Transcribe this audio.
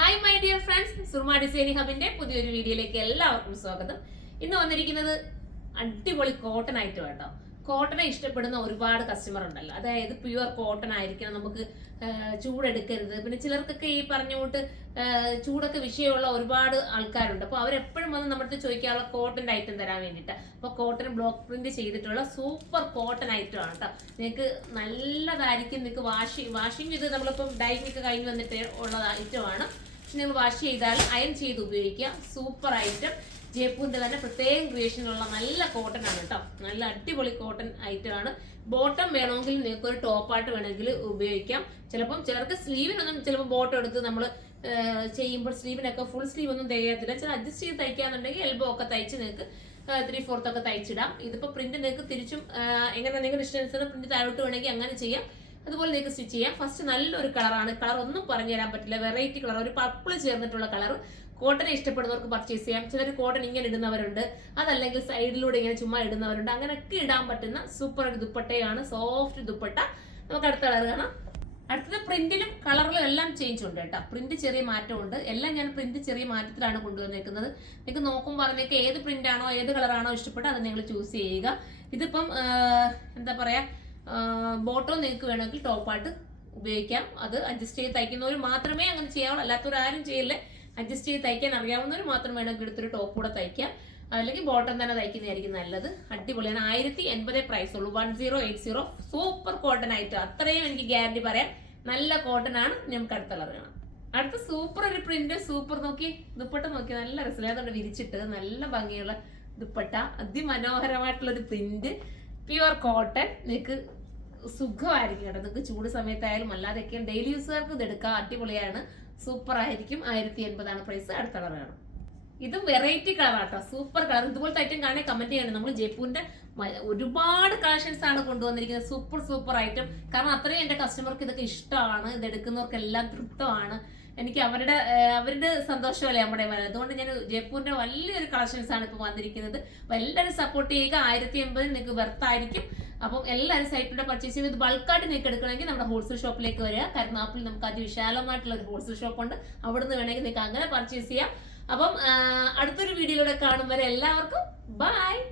Hi my dear friends, Surma designing ഹബിന്റെ പുതിയൊരു വീഡിയോയിലേക്ക് എല്ലാവർക്കും സ്വാഗതം. ഇന്ന് വന്നിരിക്കുന്നത് അടിപൊളി കോട്ടൺ ആയിട്ട് കേട്ടോ. കോട്ടനെ ഇഷ്ടപ്പെടുന്ന ഒരുപാട് കസ്റ്റമർ ഉണ്ടല്ലോ, അതായത് പ്യുവർ കോട്ടൺ ആയിരിക്കണം, നമുക്ക് ചൂടെടുക്കരുത്. പിന്നെ ചിലർക്കൊക്കെ ഈ പറഞ്ഞുകൊണ്ട് ചൂടൊക്കെ വിഷയമുള്ള ഒരുപാട് ആൾക്കാരുണ്ട്. അപ്പോൾ അവരെപ്പോഴും വന്ന് നമ്മുടെ ചോദിക്കാനുള്ള കോട്ടൻ്റെ ഐറ്റം തരാൻ വേണ്ടിയിട്ട്. അപ്പോൾ കോട്ടൺ ബ്ലോക്ക് പ്രിന്റ് ചെയ്തിട്ടുള്ള സൂപ്പർ കോട്ടൺ ഐറ്റം ആണ് കേട്ടോ. നിങ്ങൾക്ക് നല്ലതായിരിക്കും. നിങ്ങൾക്ക് വാഷിംഗ് ഇത് നമ്മളിപ്പം ഡൈനിങ് ഒക്കെ കഴിഞ്ഞ് വന്നിട്ട് ഉള്ള ഐറ്റമാണ്. പക്ഷെ നിങ്ങൾ വാഷ് ചെയ്താൽ അയൺ ചെയ്ത് ഉപയോഗിക്കുക. സൂപ്പർ ഐറ്റം, ജയ്പൂരിന്റെ തന്നെ പ്രത്യേകം ക്രിയേഷനുള്ള നല്ല കോട്ടൺ ആണ് കേട്ടോ. നല്ല അടിപൊളി കോട്ടൺ ഐറ്റം ആണ്. ബോട്ടം വേണമെങ്കിൽ നിങ്ങൾക്ക് ഒരു ടോപ്പായിട്ട് വേണമെങ്കിൽ ഉപയോഗിക്കാം. ചിലർക്ക് സ്ലീവിനൊന്നും ചിലപ്പോൾ ബോട്ടം എടുത്ത് നമ്മൾ ചെയ്യുമ്പോൾ സ്ലീവിനൊക്കെ ഫുൾ സ്ലീവ് ഒന്നും തികയത്തില്ല. ചില അഡ്ജസ്റ്റ് ചെയ്ത് തയ്ക്കാന്നുണ്ടെങ്കിൽ എൽബോ ഒക്കെ തയ്ച്ച് നിങ്ങൾക്ക് 3/4 ഒക്കെ തയ്ച്ചിടാം. ഇതിപ്പോ പ്രിന്റ് നിങ്ങൾക്ക് തിരിച്ചും എങ്ങനെ നിങ്ങളുടെ ഇഷ്ടം പ്രിന്റ് താഴോട്ട് വേണമെങ്കിൽ അങ്ങനെ ചെയ്യാം. അതുപോലെ നിങ്ങൾക്ക് സ്റ്റിച്ച് ചെയ്യാം. ഫസ്റ്റ് നല്ലൊരു കളറാണ്. കളർ ഒന്നും പറഞ്ഞു തരാൻ പറ്റില്ല, വെറൈറ്റി കളർ, ഒരു പർപ്പിൾ ചേർന്നിട്ടുള്ള കളർ. കോട്ടനെ ഇഷ്ടപ്പെടുന്നവർക്ക് പർച്ചേസ് ചെയ്യാം. ചിലർ കോട്ടൺ ഇങ്ങനെ ഇടുന്നവരുണ്ട്, അതല്ലെങ്കിൽ സൈഡിലൂടെ ഇങ്ങനെ ചുമ്മാ ഇടുന്നവരുണ്ട്. അങ്ങനെയൊക്കെ ഇടാൻ പറ്റുന്ന സൂപ്പർ ഒരു ദുപ്പട്ടയാണ്, സോഫ്റ്റ് ദുപ്പട്ട. നമുക്ക് അടുത്ത കളർ കാണാം. അടുത്തത് പ്രിന്റിലും കളറിലും എല്ലാം ചേഞ്ച് ഉണ്ട് കേട്ടോ. പ്രിന്റ് ചെറിയ മാറ്റമുണ്ട്. എല്ലാം ഞാൻ പ്രിന്റ് ചെറിയ മാറ്റത്തിലാണ് കൊണ്ടുവന്നേക്കുന്നത്. നിങ്ങൾക്ക് നോക്കുമ്പോൾ നിങ്ങൾക്ക് ഏത് പ്രിന്റ് ആണോ ഏത് കളറാണോ ഇഷ്ടപ്പെട്ട അത് നിങ്ങൾ ചൂസ് ചെയ്യുക. ഇതിപ്പം എന്താ പറയാ, ബോട്ടോ നിങ്ങൾക്ക് വേണമെങ്കിൽ ടോപ്പായിട്ട് ഉപയോഗിക്കാം. അത് അഡ്ജസ്റ്റ് ചെയ്ത് തയ്ക്കുന്നവർ മാത്രമേ അങ്ങനെ ചെയ്യാവുള്ളൂ, അല്ലാത്തവരാരും ചെയ്യില്ലേ. അഡ്ജസ്റ്റ് ചെയ്ത് തയ്ക്കാൻ അറിയാവുന്നവർ മാത്രം വേണമെങ്കിൽ എടുത്തൊരു ടോപ്പ് കൂടെ തയ്ക്കാം, അല്ലെങ്കിൽ ബോട്ടം തന്നെ തയ്ക്കുന്നതായിരിക്കും നല്ലത്. അടിപൊളിയാണ്. 1080 പ്രൈസ് ഉള്ളൂ. 1080 സൂപ്പർ കോട്ടൺ ആയിട്ട്, അത്രയും എനിക്ക് ഗ്യാരണ്ടി പറയാം. നല്ല കോട്ടൺ ആണ്. നമുക്ക് അടുത്ത കളർ കാണാം. അടുത്ത സൂപ്പർ ഒരു പ്രിന്റ്, സൂപ്പർ. നോക്കി ദുപ്പട്ട നോക്കി, നല്ല രസമില്ല. അതുകൊണ്ട് വിരിച്ചിട്ട് നല്ല ഭംഗിയുള്ള ദുപ്പട്ട, അതിമനോഹരമായിട്ടുള്ള ഒരു പ്രിന്റ്, പ്യുവർ കോട്ടൺ. നിങ്ങൾക്ക് സുഖമായിരിക്കും കേട്ടോ. നിങ്ങൾക്ക് ചൂട് സമയത്തായാലും അല്ലാതെയൊക്കെ ഡെയിലി യൂസുകാർക്ക് ഇത് എടുക്കാം. അടിപൊളിയാണ്, സൂപ്പർ ആയിരിക്കും. 1080 പ്രൈസ്. അടുത്ത കളറാണ്. ഇതും വെറൈറ്റി കളറാട്ടോ, സൂപ്പർ കളർ. ഇതുപോലത്തെ ഐറ്റം കാണാൻ കമന്റ് ചെയ്യണം. നമ്മൾ ജയ്പൂരിന്റെ ഒരുപാട് കളക്ഷൻസ് ആണ് കൊണ്ടുവന്നിരിക്കുന്നത്. Super item. കാരണം അത്രയും എന്റെ കസ്റ്റമർക്ക് ഇതൊക്കെ ഇഷ്ടമാണ്. ഇത് എടുക്കുന്നവർക്കെല്ലാം തൃപ്തമാണ്. എനിക്ക് അവരുടെ സന്തോഷമല്ലേ നമ്മുടെ. അതുകൊണ്ട് ഞാൻ ജയ്പൂരിന്റെ വലിയൊരു കളക്ഷൻസ് ആണ് ഇപ്പൊ വന്നിരിക്കുന്നത്. അപ്പൊ എല്ലാവരും സപ്പോർട്ട് ചെയ്യുക. 1080 നിങ്ങൾക്ക് വെർത്തായിരിക്കും. അപ്പം എല്ലാവരും സൈറ്റിലൂടെ പർച്ചേസ് ചെയ്ത് ബൾക്കായിട്ട് നിങ്ങൾക്ക് എടുക്കണമെങ്കിൽ നമ്മുടെ ഹോൾസെയിൽ ഷോപ്പിലേക്ക് വരിക. കരുനാഗപ്പള്ളിയിൽ നമുക്ക് അതിവിശാലമായിട്ടുള്ള ഒരു ഹോൾസെയിൽ ഷോപ്പ് ഉണ്ട്. അവിടുന്ന് വേണമെങ്കിൽ നിങ്ങൾക്ക് അങ്ങനെ പർച്ചേസ് ചെയ്യാം. അപ്പം അടുത്തൊരു വീഡിയോയിലൂടെ കാണും വരെ എല്ലാവർക്കും ബൈ.